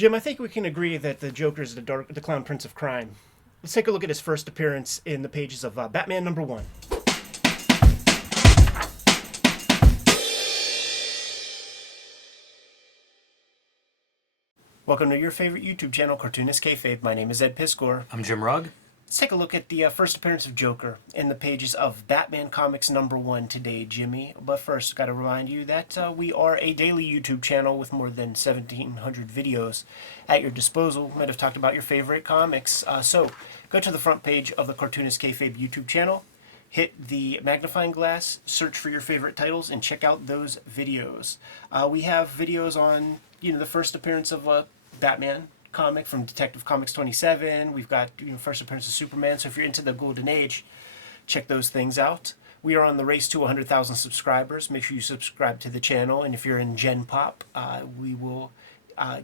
Jim, I think we can agree that the Joker is the Clown Prince of Crime. Let's take a look at his first appearance in the pages of Batman #1. Welcome to your favorite YouTube channel, Cartoonist Kayfabe. My name is Ed Piscor. I'm Jim Rugg. Let's take a look at the first appearance of Joker in the pages of Batman Comics #1 today, Jimmy. But first, got to remind you that we are a daily YouTube channel with more than 1,700 videos at your disposal. Might have talked about your favorite comics. So go to the front page of the Cartoonist Kayfabe YouTube channel, hit the magnifying glass, search for your favorite titles, and check out those videos. We have videos on, the first appearance of Batman comic from Detective Comics 27. We've got first appearance of Superman. So if you're into the Golden Age, check those things out. We are on the race to 100,000 subscribers. Make sure you subscribe to the channel. And if you're in Gen Pop, we will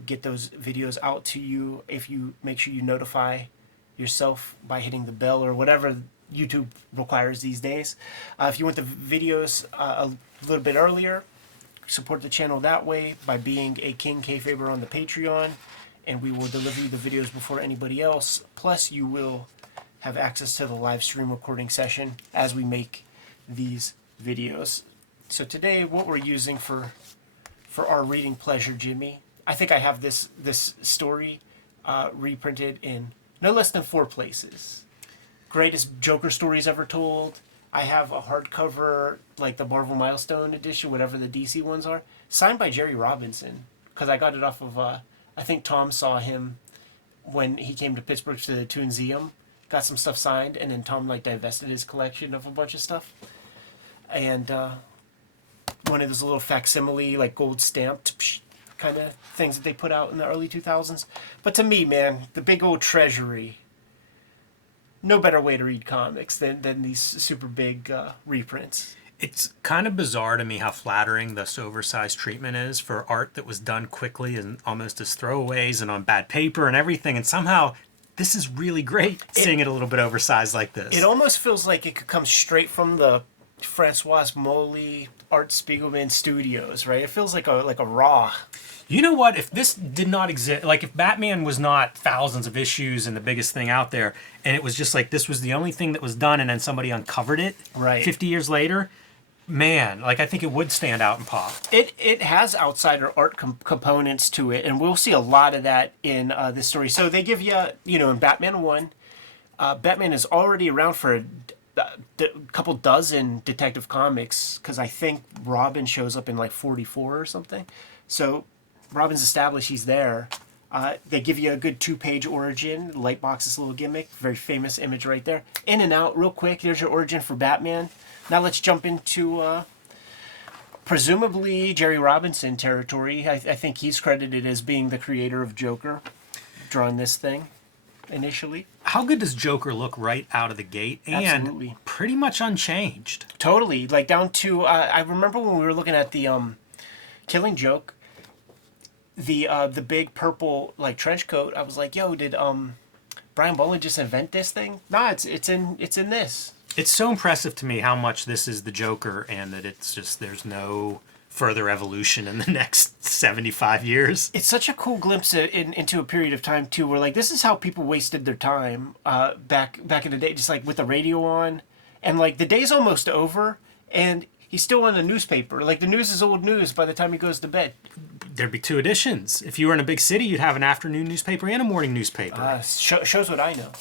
get those videos out to you if you make sure you notify yourself by hitting the bell or whatever YouTube requires these days. If you want the videos a little bit earlier, support the channel that way by being a King Kayfaber on the Patreon, and we will deliver you the videos before anybody else. Plus, you will have access to the live stream recording session as we make these videos. So today, what we're using for our reading pleasure, Jimmy, I think I have this story reprinted in no less than 4 places. Greatest Joker stories ever told. I have a hardcover, like the Marvel Milestone edition, whatever the DC ones are, signed by Jerry Robinson, because I got it off of, I think Tom saw him when he came to Pittsburgh to the Toonseum, got some stuff signed, and then Tom divested his collection of a bunch of stuff. And one of those little facsimile, gold stamped kind of things that they put out in the early 2000s. But to me, man, the big old treasury. No better way to read comics than these super big reprints. It's kind of bizarre to me how flattering this oversized treatment is for art that was done quickly and almost as throwaways and on bad paper and everything. And somehow this is really great seeing it a little bit oversized like this. It almost feels like it could come straight from the Francois Moley Art Spiegelman studios, right? It feels like a raw. You know what? If this did not exist, if Batman was not thousands of issues and the biggest thing out there, and it was just this was the only thing that was done, and then somebody uncovered it right 50 years later, man, I think it would stand out and pop. It has outsider art components to it, and we'll see a lot of that in this story. So they give you, in Batman 1, Batman is already around for a couple dozen Detective Comics, because I think Robin shows up in 44 or something. So Robin's established he's there. They give you a good 2-page origin. Lightbox's little gimmick. Very famous image right there. In and out real quick. There's your origin for Batman. Now let's jump into presumably Jerry Robinson territory. I think he's credited as being the creator of Joker, drawing this thing initially. How good does Joker look right out of the gate? And Absolutely. Pretty much unchanged. Totally. Down to, I remember when we were looking at the Killing Joke, the big purple trench coat. I was like, yo, did Brian Bolland just invent this thing? Nah, it's in this. It's so impressive to me how much this is the Joker, and that it's just there's no further evolution in the next 75 years. It's such a cool glimpse into a period of time too, where this is how people wasted their time back in the day, just with the radio on, and the day's almost over, and he's still on the newspaper. The news is old news by the time he goes to bed. There'd be 2 editions. If you were in a big city, you'd have an afternoon newspaper and a morning newspaper. Shows what I know.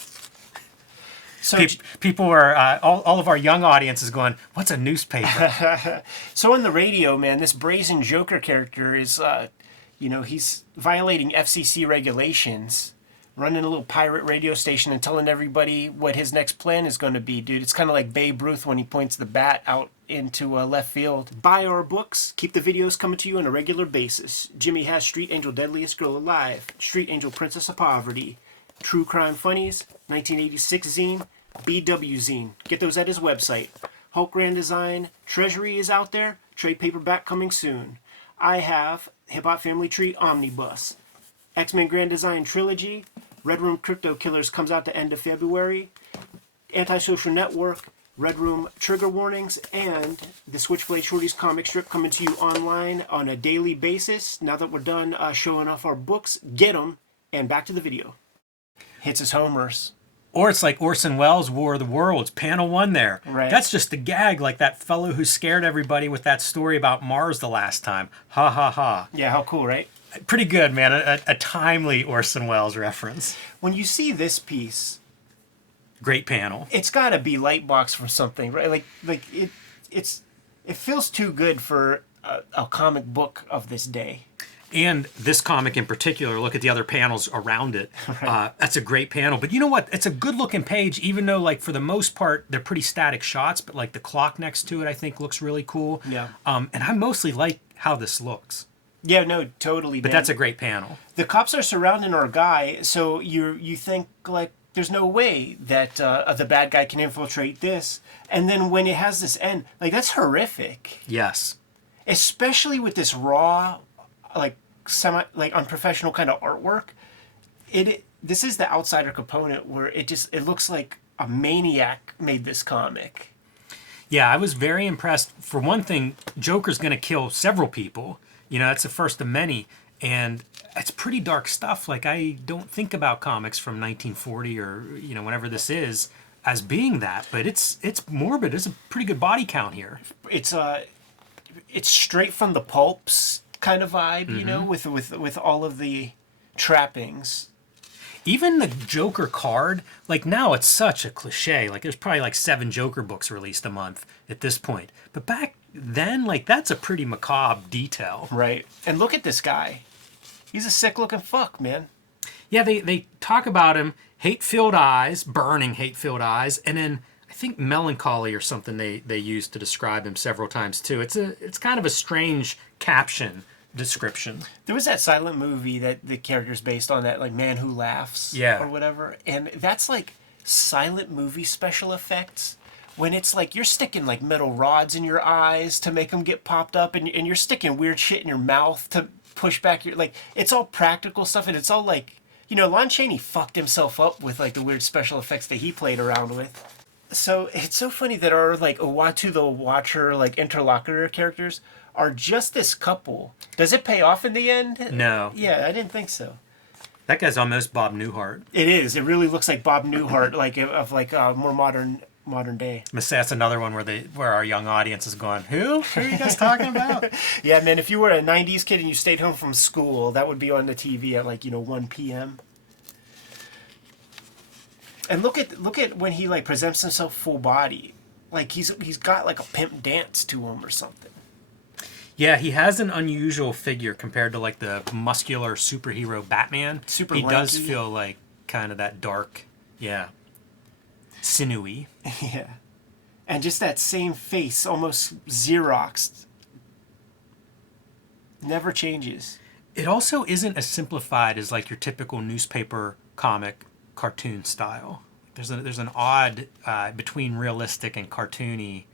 So people are, all of our young audience is going, what's a newspaper? So on the radio, man, this brazen Joker character is, he's violating FCC regulations, running a little pirate radio station and telling everybody what his next plan is going to be, dude. It's kind of like Babe Ruth when he points the bat out into left field. Buy our books. Keep the videos coming to you on a regular basis. Jimmy has Street Angel Deadliest Girl Alive, Street Angel Princess of Poverty, True Crime Funnies, 1986 zine, BW zine. Get those at his website. Hulk Grand Design, Treasury is out there. Trade paperback coming soon. I have Hip Hop Family Tree Omnibus, X-Men Grand Design Trilogy, Red Room Crypto Killers comes out the end of February, Antisocial Network, Red Room trigger warnings, and the Switchblade Shorties comic strip coming to you online on a daily basis. Now that we're done showing off our books, get them, and back to the video. Hits his homers. Or it's like Orson Welles' War of the Worlds, panel 1 there. Right. That's just a gag, like that fellow who scared everybody with that story about Mars the last time. Ha ha ha. Yeah, how cool, right? Pretty good, man. A timely Orson Welles reference. When you see this piece, Great panel. it's got to be Lightbox from something, right? It feels too good for a comic book of this day. And this comic in particular, look at the other panels around it. Right. That's a great panel. But you know what? It's a good looking page, even though, like, for the most part, they're pretty static shots. But, like, the clock next to it, I think, looks really cool. Yeah. And I mostly like how this looks. Yeah, no, totally. But that's a great panel. The cops are surrounding our guy, so you think, like, there's no way that the bad guy can infiltrate this. And then when it has this end, like, that's horrific. Yes. Especially with this raw, like, unprofessional kind of artwork. This is the outsider component where it looks like a maniac made this comic. Yeah, I was very impressed. For one thing, Joker's going to kill several people. You know, that's the first of many. And it's pretty dark stuff. Like, I don't think about comics from 1940 or, you know, whenever this is as being that. But it's morbid. There's a pretty good body count here. It's straight from the pulps kind of vibe, you know, with all of the trappings. Even the Joker card, like, now it's such a cliche. Like, there's probably like 7 Joker books released a month at this point. But back then, like, that's a pretty macabre detail. Right. And look at this guy. He's a sick looking fuck, man. Yeah, they talk about him, hate-filled eyes, burning hate-filled eyes, and then I think melancholy or something they use to describe him several times too. It's kind of a strange caption description. There was that silent movie that the character's based on, that, like, Man Who Laughs, Yeah, or whatever. And that's like silent movie special effects. When it's like you're sticking like metal rods in your eyes to make them get popped up, and you're sticking weird shit in your mouth to push back your, like, it's all practical stuff, and it's all like, you know, Lon Chaney fucked himself up with, like, the weird special effects that he played around with. So it's so funny that our, like, Uatu the Watcher, like, interlocutor characters are just this couple. Does it pay off in the end? No. Yeah, I didn't think so. That guy's almost Bob Newhart. It is. It really looks like Bob Newhart, like, of like more modern day. That's another one where our young audience is going, Who are you guys talking about? Yeah, man, if you were a 90s kid and you stayed home from school, that would be on the TV at, like, you know, 1 p.m. And look at when he, like, presents himself full body. Like, he's got, like, a pimp dance to him or something. Yeah, he has an unusual figure compared to, like, the muscular superhero Batman. He does lanky. feel like kind of that dark, sinewy. Yeah. And just that same face, almost Xeroxed. Never changes. It also isn't as simplified as, like, your typical newspaper comic cartoon style. There's an odd between realistic and cartoony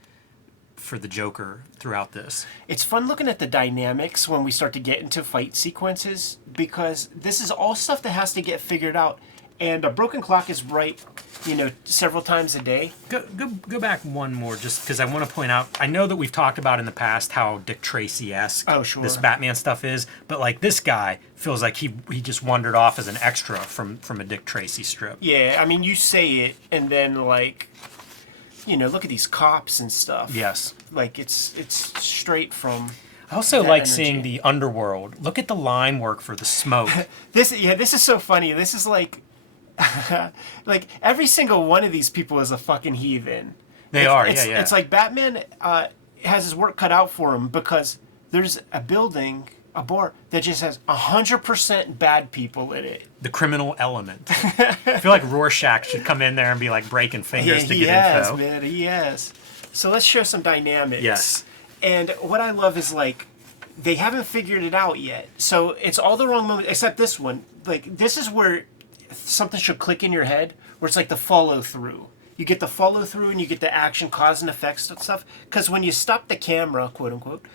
for the Joker throughout this. It's fun looking at the dynamics when we start to get into fight sequences, because this is all stuff that has to get figured out. And a broken clock is right, you know, several times a day. Go back one more, just because I want to point out, I know that we've talked about in the past how Dick Tracy-esque this Batman stuff is, but, like, this guy feels like he just wandered off as an extra from a Dick Tracy strip. Yeah, I mean, you say it, and then, like, you know, look at these cops and stuff. Yes. Like, it's straight from... I also like seeing the underworld. Look at the line work for the smoke. This is so funny. This is like... like, every single one of these people is a fucking heathen. It's like Batman has his work cut out for him, because there's a building, a bar, that just has 100% bad people in it. The criminal element. I feel like Rorschach should come in there and be, like, breaking fingers to get info. Man, he has. So let's show some dynamics. Yes. And what I love is, like, they haven't figured it out yet. So it's all the wrong moments, except this one. Like, this is where something should click in your head, where it's like the follow through. You get the follow through, and you get the action, cause and effects and stuff. Because when you stop the camera, quote unquote,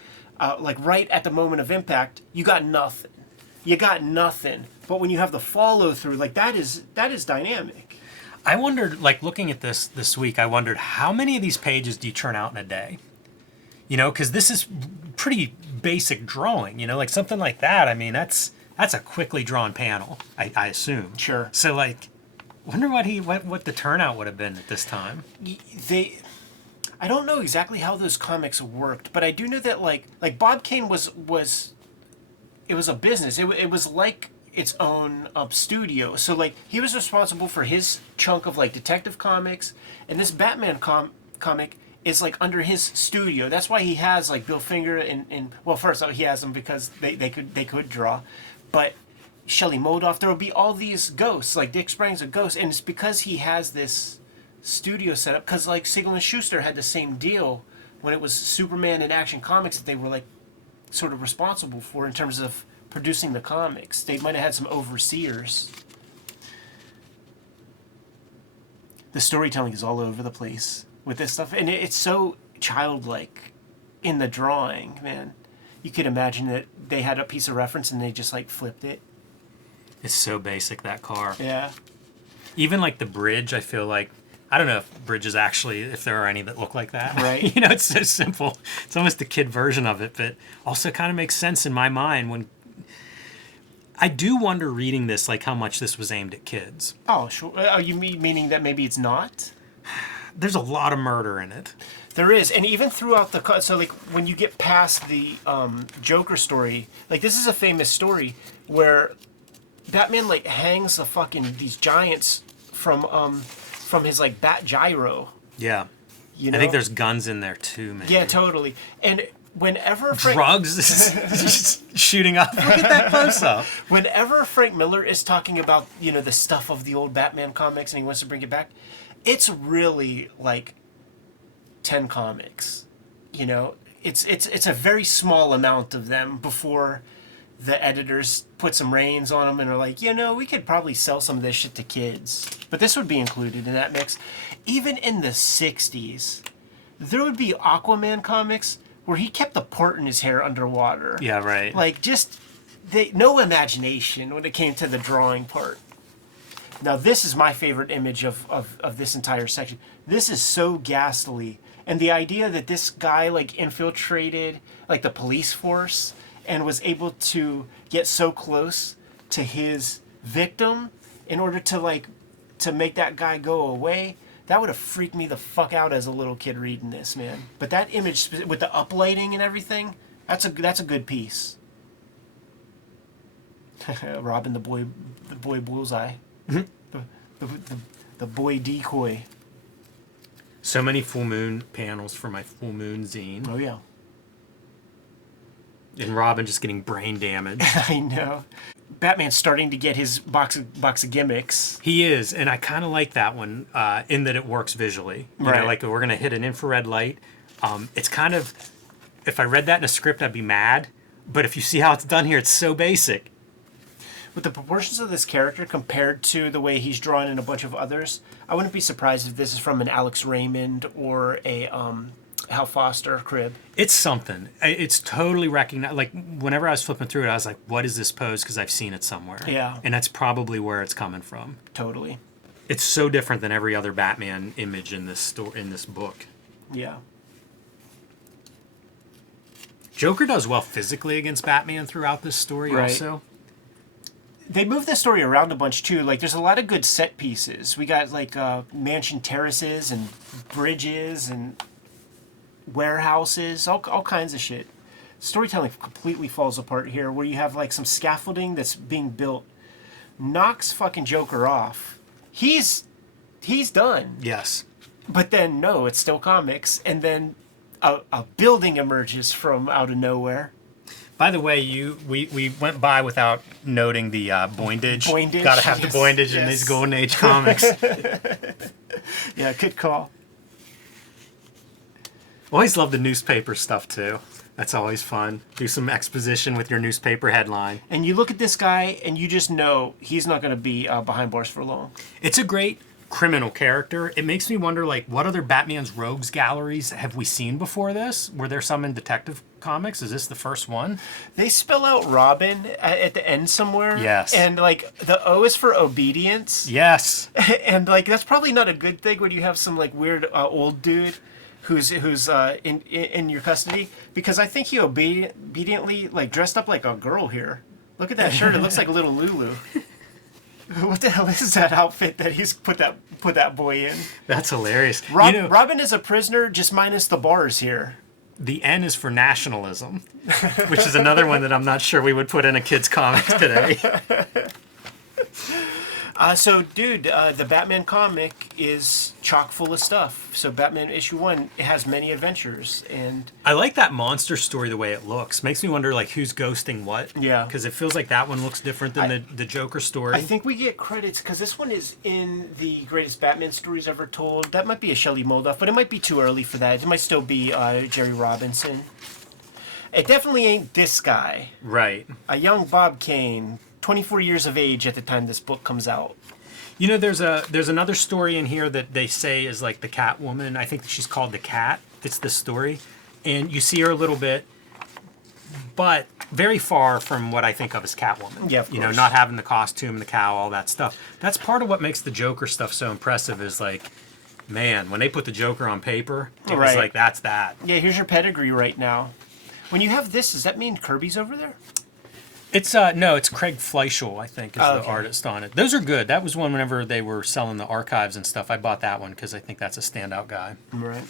like right at the moment of impact, you got nothing. You got nothing. But when you have the follow through, like, that is dynamic. I wondered, like, looking at this week, I wondered how many of these pages do you churn out in a day? You know, because this is pretty basic drawing. You know, like something like that. I mean, that's a quickly drawn panel, I assume. Sure. So, like, wonder what the turnout would have been at this time. I don't know exactly how those comics worked, but I do know that like Bob Kane was it was a business. It was like its own studio. So like he was responsible for his chunk of like Detective Comics, and this Batman comic is like under his studio. That's why he has like Bill Finger and well, first off, he has them because they could draw, but Shelley Moldoff. There will be all these ghosts. Like Dick Sprang's a ghost, and it's because he has this studio set up. Because like Siegel and Schuster had the same deal when it was Superman and Action Comics that they were like sort of responsible for in terms of producing the comics. They might have had some overseers. The storytelling is all over the place with this stuff, and it's so childlike in the drawing, man. You could imagine that they had a piece of reference and they just like flipped it. It's so basic, that car. Yeah. Even like the bridge, I feel like, I don't know if bridges actually, if there are any that look like that. Right. You know, it's so simple. It's almost the kid version of it, but also kind of makes sense in my mind when I do wonder reading this, like how much this was aimed at kids. Oh, sure. Are you meaning that maybe it's not? There's a lot of murder in it. There is, and even throughout the so like when you get past the Joker story, like this is a famous story where Batman like hangs the fucking these giants from his like bat gyro. Yeah. You know? I think there's guns in there too, man. Yeah, totally. And whenever drugs just shooting up. Look at that close up. Whenever Frank Miller is talking about, you know, the stuff of the old Batman comics and he wants to bring it back, it's really like 10 comics. You know, it's a very small amount of them before the editors put some reins on them and are like, you know, we could probably sell some of this shit to kids. But this would be included in that mix. Even in the 60s, there would be Aquaman comics where he kept the part in his hair underwater. Yeah, right. Like, just no imagination when it came to the drawing part. Now, this is my favorite image of this entire section. This is so ghastly. And the idea that this guy, like, infiltrated, like, the police force and was able to get so close to his victim in order to, like, to make that guy go away, that would have freaked me the fuck out as a little kid reading this, man. But that image with the uplighting and everything, that's a good piece. Robin the boy bullseye. The boy decoy. So many full moon panels for my full moon zine. Oh yeah. And Robin just getting brain damage. I know. Batman's starting to get his box of gimmicks. He is, and I kind of like that one in that it works visually. You know, like we're going to hit an infrared light. It's kind of, if I read that in a script, I'd be mad. But if you see how it's done here, it's so basic. With the proportions of this character compared to the way he's drawn in a bunch of others, I wouldn't be surprised if this is from an Alex Raymond or a Hal Foster crib. It's something. It's totally recognized. Like, whenever I was flipping through it, I was like, what is this pose? Because I've seen it somewhere. Yeah. And that's probably where it's coming from. Totally. It's so different than every other Batman image in this in this book. Yeah. Joker does well physically against Batman throughout this story also. They move the story around a bunch too. Like there's a lot of good set pieces. We got like mansion terraces and bridges and warehouses, all kinds of shit. Storytelling completely falls apart here where you have like some scaffolding that's being built. Knocks fucking Joker off. He's done. Yes. But then no, it's still comics, and then a building emerges from out of nowhere. By the way, we went by without noting the Boindage. Boindage. Gotta have the Boindage in these Golden Age comics. Yeah, good call. Always love the newspaper stuff too. That's always fun. Do some exposition with your newspaper headline. And you look at this guy, and you just know he's not going to be behind bars for long. It's a great criminal character. It makes me wonder, like, what other Batman's rogues galleries have we seen before this? Were there some in Detective Comics? Is this the first one? They spell out Robin at the end somewhere. Yes. And like the O is for obedience. Yes. And like that's probably not a good thing when you have some like weird old dude who's in your custody, because I think he obediently like dressed up like a girl here. Look at that shirt. It looks like a little Lulu. What the hell is that outfit that he's put that boy in? That's hilarious. Robin is a prisoner, just minus the bars here. The N is for nationalism, which is another one that I'm not sure we would put in a kid's comic today. So, dude, the Batman comic is chock full of stuff. So, Batman issue 1, it has many adventures, and I like that monster story the way it looks. Makes me wonder, like, who's ghosting what. Yeah. Because it feels like that one looks different than the Joker story. I think we get credits because this one is in the greatest Batman stories ever told. That might be a Shelley Moldoff, but it might be too early for that. It might still be Jerry Robinson. It definitely ain't this guy. Right. A young Bob Kane, 24 years of age at the time this book comes out. You know, there's another story in here that they say is like the Catwoman. I think she's called the Cat. It's this story. And you see her a little bit, but very far from what I think of as Catwoman. Yeah, of course. You know, not having the costume, the cowl, all that stuff. That's part of what makes the Joker stuff so impressive is like, man, when they put the Joker on paper, it was like, that's that. Yeah, here's your pedigree right now. When you have this, does that mean Kirby's over there? It's no, it's Craig Fleischl, I think, is the artist on it. Those are good. That was one whenever they were selling the archives and stuff. I bought that one because I think that's a standout guy. Right.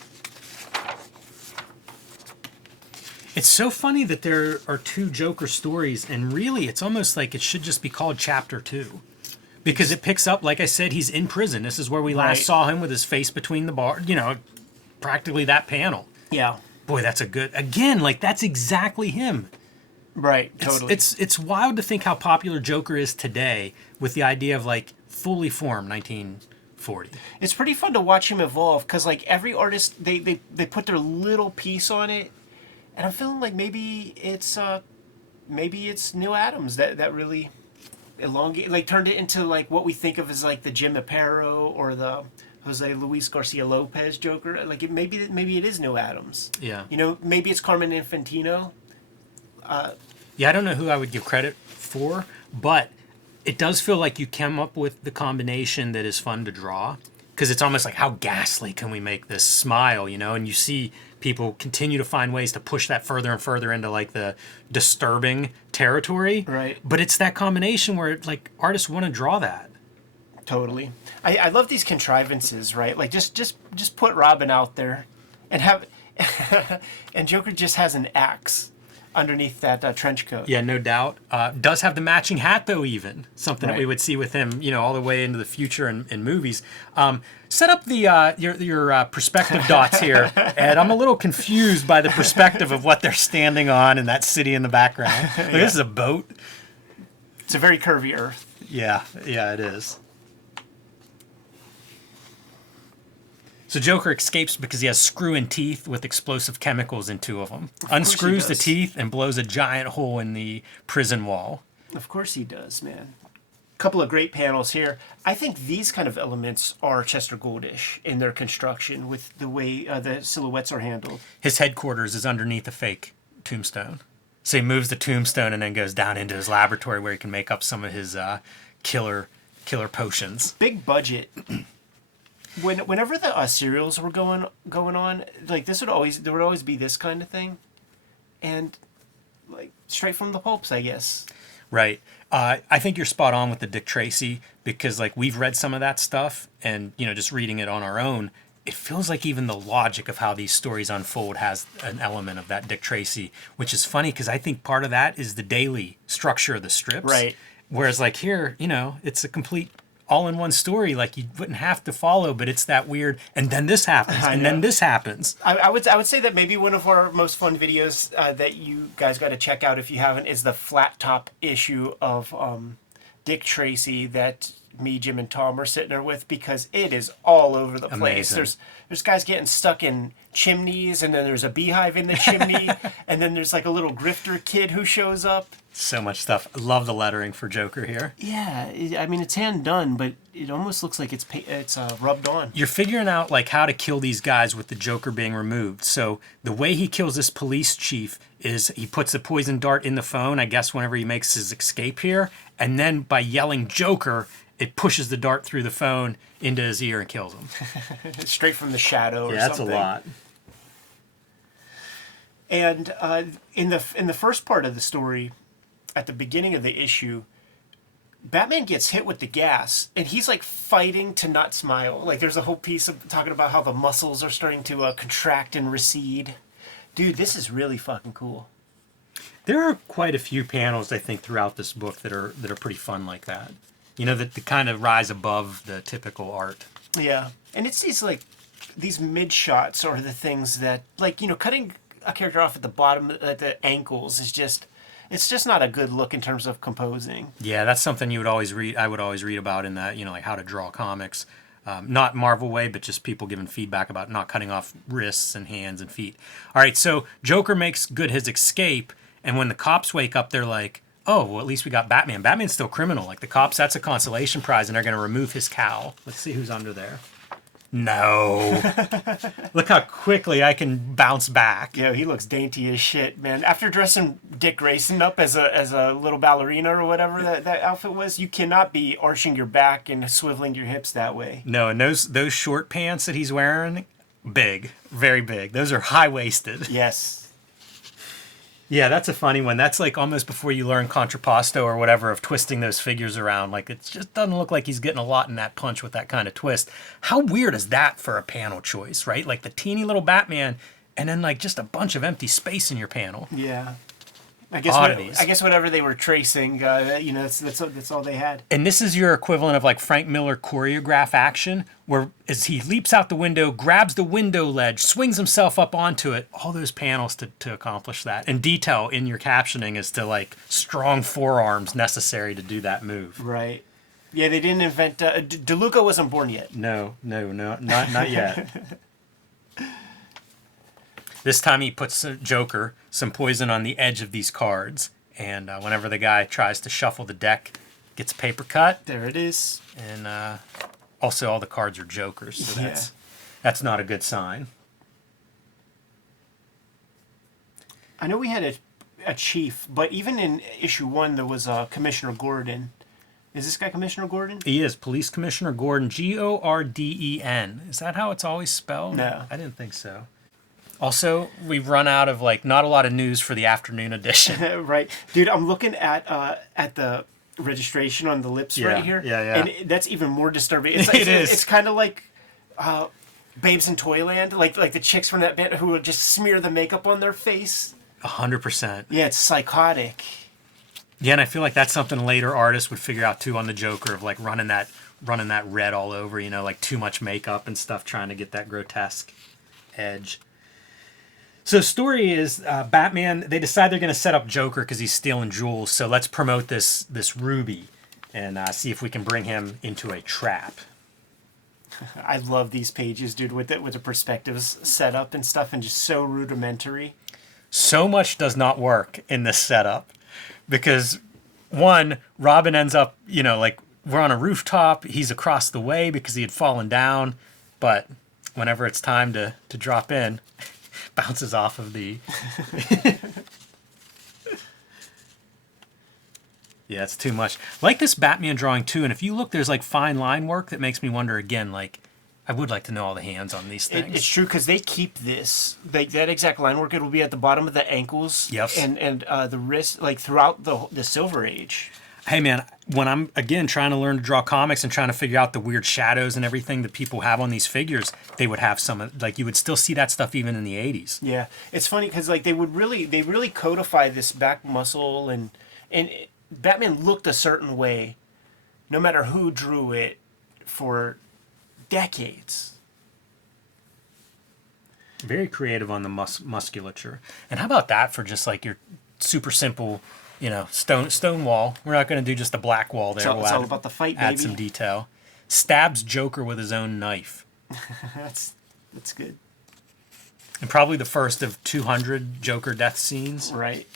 It's so funny that there are 2 Joker stories, and really, it's almost like it should just be called Chapter 2. Because it picks up, like I said, he's in prison. This is where we last saw him with his face between the bar, you know, practically that panel. Yeah. Boy, that's a good, again, like that's exactly him. Right, totally. It's wild to think how popular Joker is today with the idea of like fully formed 1940. It's pretty fun to watch him evolve because like every artist they put their little piece on it, and I'm feeling like maybe it's Neil Adams that really elongated, like turned it into like what we think of as like the Jim Aparo or the Jose Luis Garcia Lopez Joker. Like maybe it is Neil Adams. Yeah. You know, maybe it's Carmen Infantino. Yeah, I don't know who I would give credit for, but it does feel like you came up with the combination that is fun to draw, because it's almost like, how ghastly can we make this smile, you know? And you see people continue to find ways to push that further and further into like the disturbing territory. Right. But it's that combination where like artists want to draw that. Totally. I love these contrivances, right? Like just put Robin out there and have and Joker just has an axe underneath that trench coat. Yeah, no doubt. Does have the matching hat, though, even. Something that we Right. would see with him, you know, all the way into the future in movies. Set up the your perspective dots here, Ed. I'm a little confused by the perspective of what they're standing on and that city in the background. Look, this is a boat. It's a very curvy Earth. Yeah, it is. So Joker escapes because he has screw-in teeth with explosive chemicals in 2 of them. Unscrews the does. teeth and blows a giant hole in the prison wall. Of course he does, man. Couple of great panels here. I think these kind of elements are Chester Gouldish in their construction with the way the silhouettes are handled. His headquarters is underneath a fake tombstone. So he moves the tombstone and then goes down into his laboratory where he can make up some of his killer potions. Big budget. Whenever the serials were going on, like there would always be this kind of thing, and like straight from the pulps, I guess. Right. I think you're spot on with the Dick Tracy, because like we've read some of that stuff, and you know, just reading it on our own, it feels like even the logic of how these stories unfold has an element of that Dick Tracy, which is funny because I think part of that is the daily structure of the strips. Right. Whereas like here, you know, it's a complete all-in-one story, like you wouldn't have to follow, but it's that weird, and then this happens, and then this happens. I would say that maybe one of our most fun videos that you guys got to check out if you haven't is the flat top issue of Dick Tracy that me, Jim, and Tom are sitting there with, because it is all over the place. Amazing. There's guys getting stuck in chimneys, and then there's a beehive in the chimney, and then there's like a little grifter kid who shows up. So much stuff. I love the lettering for Joker here. Yeah, I mean, it's hand done, but it almost looks like it's rubbed on. You're figuring out like how to kill these guys with the Joker being removed. So the way he kills this police chief is he puts a poison dart in the phone, I guess whenever he makes his escape here, and then by yelling Joker, it pushes the dart through the phone into his ear and kills him. Straight from the shadow or something. Yeah, that's a lot. And in the first part of the story, at the beginning of the issue, Batman gets hit with the gas, and he's like fighting to not smile. Like there's a whole piece of talking about how the muscles are starting to contract and recede. Dude, this is really fucking cool. There are quite a few panels, I think, throughout this book that are pretty fun like that. You know, that kind of rise above the typical art. Yeah, and it's these mid shots are the things that, like, you know, cutting a character off at the bottom at the ankles is just. It's just not a good look in terms of composing. Yeah, that's something you would always read. I would always read about in that, you know, like how to draw comics. Not Marvel way, but just people giving feedback about not cutting off wrists and hands and feet. All right, so Joker makes good his escape, and when the cops wake up, they're like, oh, well, at least we got Batman. Batman's still criminal. Like the cops, that's a consolation prize, and they're going to remove his cowl. Let's see who's under there. No. Look how quickly I can bounce back. Yo, he looks dainty as shit, man. After dressing Dick Grayson up as a little ballerina or whatever that outfit was, you cannot be arching your back and swiveling your hips that way. No, and those short pants that he's wearing, big, very big. Those are high-waisted. Yes. Yeah, that's a funny one. That's like almost before you learn contrapposto or whatever of twisting those figures around. Like it just doesn't look like he's getting a lot in that punch with that kind of twist. How weird is that for a panel choice, right? Like the teeny little Batman and then like just a bunch of empty space in your panel. Yeah. I guess whatever they were tracing, you know, that's all they had. And this is your equivalent of like Frank Miller choreograph action, where as he leaps out the window, grabs the window ledge, swings himself up onto it. All those panels to accomplish that. And detail in your captioning as to like strong forearms necessary to do that move. Right. Yeah, they didn't invent. DeLuca wasn't born yet. No, not yet. This time he puts Joker some poison on the edge of these cards, and whenever the guy tries to shuffle the deck, gets a paper cut. There it is. And also all the cards are Jokers, so that's not a good sign. I know we had a chief, but even in issue 1 there was Commissioner Gordon. Is this guy Commissioner Gordon? He is Police Commissioner Gordon, Gorden. Is that how it's always spelled? No, I didn't think so. Also, we've run out of like not a lot of news for the afternoon edition. Right, dude. I'm looking at the registration on the lips right here. Yeah. And that's even more disturbing. It's It's kind of like Babes in Toyland, like the chicks from that band who would just smear the makeup on their face. 100%. Yeah, it's psychotic. Yeah, and I feel like that's something later artists would figure out too on the Joker of like running that red all over, you know, like too much makeup and stuff, trying to get that grotesque edge. So story is Batman, they decide they're going to set up Joker because he's stealing jewels. So let's promote this Ruby and see if we can bring him into a trap. I love these pages, dude, with the perspectives set up and stuff, and just so rudimentary. So much does not work in this setup because, one, Robin ends up, you know, like we're on a rooftop. He's across the way because he had fallen down. But whenever it's time to drop in, bounces off of the... Yeah, it's too much. Like this Batman drawing too, and if you look, there's like fine line work that makes me wonder again, like, I would like to know all the hands on these things. It's true, because they keep this. That exact line work, it will be at the bottom of the ankles. Yep. And the wrist, like throughout the Silver Age. Hey man, when I'm, again, trying to learn to draw comics and trying to figure out the weird shadows and everything that people have on these figures, they would have some, like you would still see that stuff even in the 80s. Yeah. It's funny, because like they really codify this back muscle, and Batman looked a certain way no matter who drew it for decades. Very creative on the musculature. And how about that for just like your super simple you know, stone wall. We're not going to do just a black wall there. It's all about the fight, add baby. some detail. Stabs Joker with his own knife. That's good. And probably the first of 200 Joker death scenes. Right.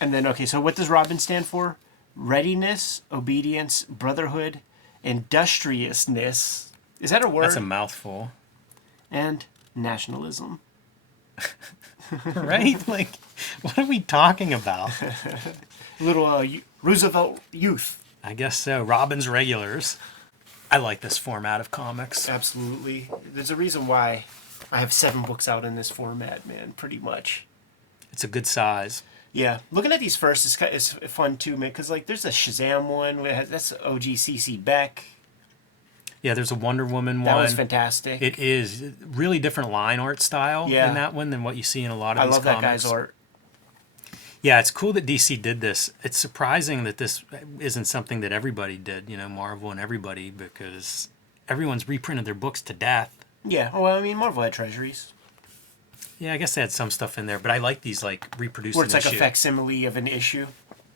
And then, okay, so what does Robin stand for? Readiness, obedience, brotherhood, industriousness. Is that a word? That's a mouthful. And nationalism. Right? Like, what are we talking about? Little Roosevelt youth. I guess so. Robin's regulars. I like this format of comics. Absolutely. There's a reason why I have 7 books out in this format, man, pretty much. It's a good size. Yeah. Looking at these first is fun, too, man, because, like, there's a Shazam one. That's OG Beck. Yeah, there's a Wonder Woman one. That was fantastic. It is really different line art style in that one than what you see in a lot of these comics. I love that guy's art. Yeah, it's cool that DC did this. It's surprising that this isn't something that everybody did, you know, Marvel and everybody, because everyone's reprinted their books to death. Yeah, well, I mean, Marvel had treasuries. Yeah, I guess they had some stuff in there, but I like these, like, reproducing where it's like a facsimile of an issue.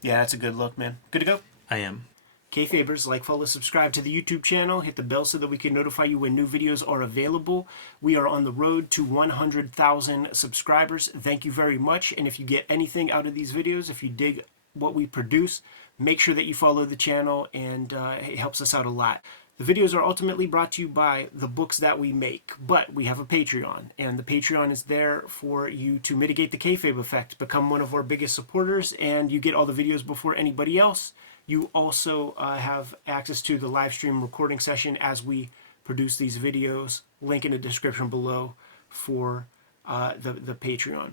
Yeah, that's a good look, man. Good to go? I am. Kayfabers, like, follow, subscribe to the YouTube channel. Hit the bell so that we can notify you when new videos are available. We are on the road to 100,000 subscribers. Thank you very much. And if you get anything out of these videos, if you dig what we produce, make sure that you follow the channel, and it helps us out a lot. The videos are ultimately brought to you by the books that we make, but we have a Patreon, and the Patreon is there for you to mitigate the kayfabe effect, become one of our biggest supporters, and you get all the videos before anybody else. You also have access to the live stream recording session as we produce these videos. Link in the description below for the Patreon.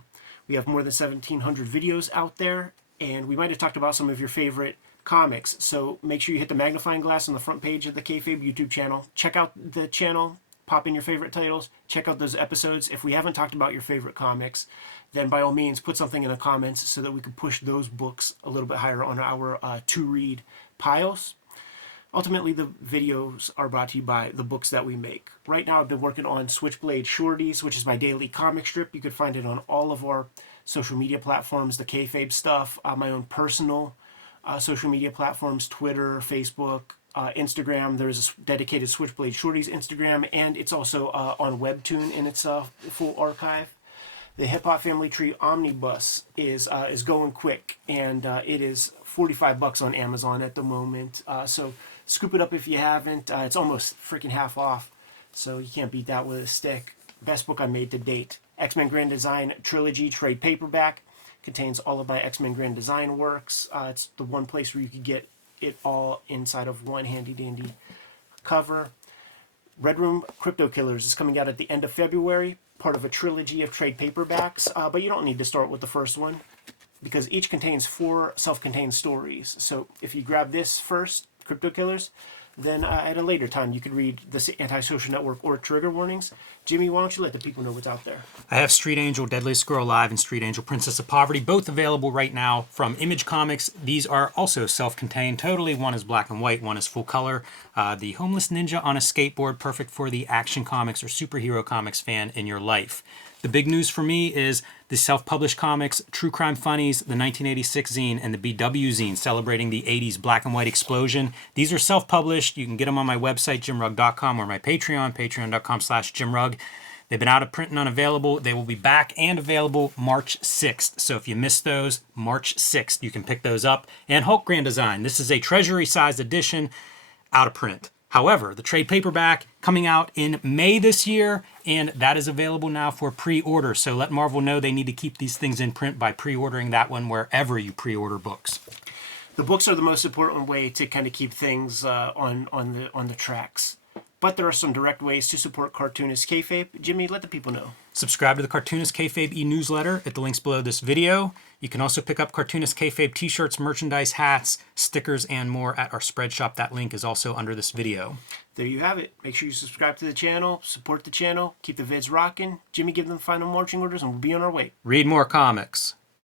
We have more than 1,700 videos out there, and we might have talked about some of your favorite comics. So make sure you hit the magnifying glass on the front page of the Kayfabe YouTube channel. Check out the channel, pop in your favorite titles, check out those episodes. If we haven't talked about your favorite comics, then by all means put something in the comments so that we can push those books a little bit higher on our to-read piles. Ultimately, the videos are brought to you by the books that we make. Right now, I've been working on Switchblade Shorties, which is my daily comic strip. You can find it on all of our social media platforms, the Kayfabe stuff, my own personal social media platforms, Twitter, Facebook, Instagram. There's a dedicated Switchblade Shorties Instagram, and it's also on Webtoon in its full archive. The Hip Hop Family Tree Omnibus is going quick, and it is $45 on Amazon at the moment. So scoop it up if you haven't. It's almost freaking half off, so you can't beat that with a stick. Best book I made to date. X-Men Grand Design Trilogy trade paperback. Contains all of my X-Men Grand Design works. It's the one place where you could get it all inside of one handy-dandy cover. Red Room Crypto Killers is coming out at the end of February, part of a trilogy of trade paperbacks, but you don't need to start with the first one because each contains 4 self-contained stories. So if you grab this first, Crypto Killers, then at a later time you could read the Antisocial Network or Trigger Warnings. Jimmy, why don't you let the people know what's out there? I have Street Angel, Deadliest Squirrel Alive, and Street Angel, Princess of Poverty, both available right now from Image Comics. These are also self-contained totally. One is black and white, one is full color. The Homeless Ninja on a Skateboard, perfect for the action comics or superhero comics fan in your life. The big news for me is the self-published comics, True Crime Funnies, the 1986 zine, and the BW zine celebrating the 80s black and white explosion. These are self-published. You can get them on my website, jimrugg.com, or my Patreon, patreon.com/jimrugg. They've been out of print and unavailable. They will be back and available March 6th. So if you missed those, March 6th, you can pick those up. And Hulk Grand Design. This is a treasury-sized edition, out of print. However, the trade paperback coming out in May this year, and that is available now for pre-order. So let Marvel know they need to keep these things in print by pre-ordering that one wherever you pre-order books. The books are the most important way to kind of keep things on the tracks. But there are some direct ways to support Cartoonist Kayfabe. Jimmy, let the people know. Subscribe to the Cartoonist Kayfabe e-newsletter at the links below this video. You can also pick up Cartoonist Kayfabe t-shirts, merchandise, hats, stickers, and more at our spread shop. That link is also under this video. There you have it. Make sure you subscribe to the channel, support the channel, keep the vids rocking. Jimmy, give them final marching orders, and we'll be on our way. Read more comics.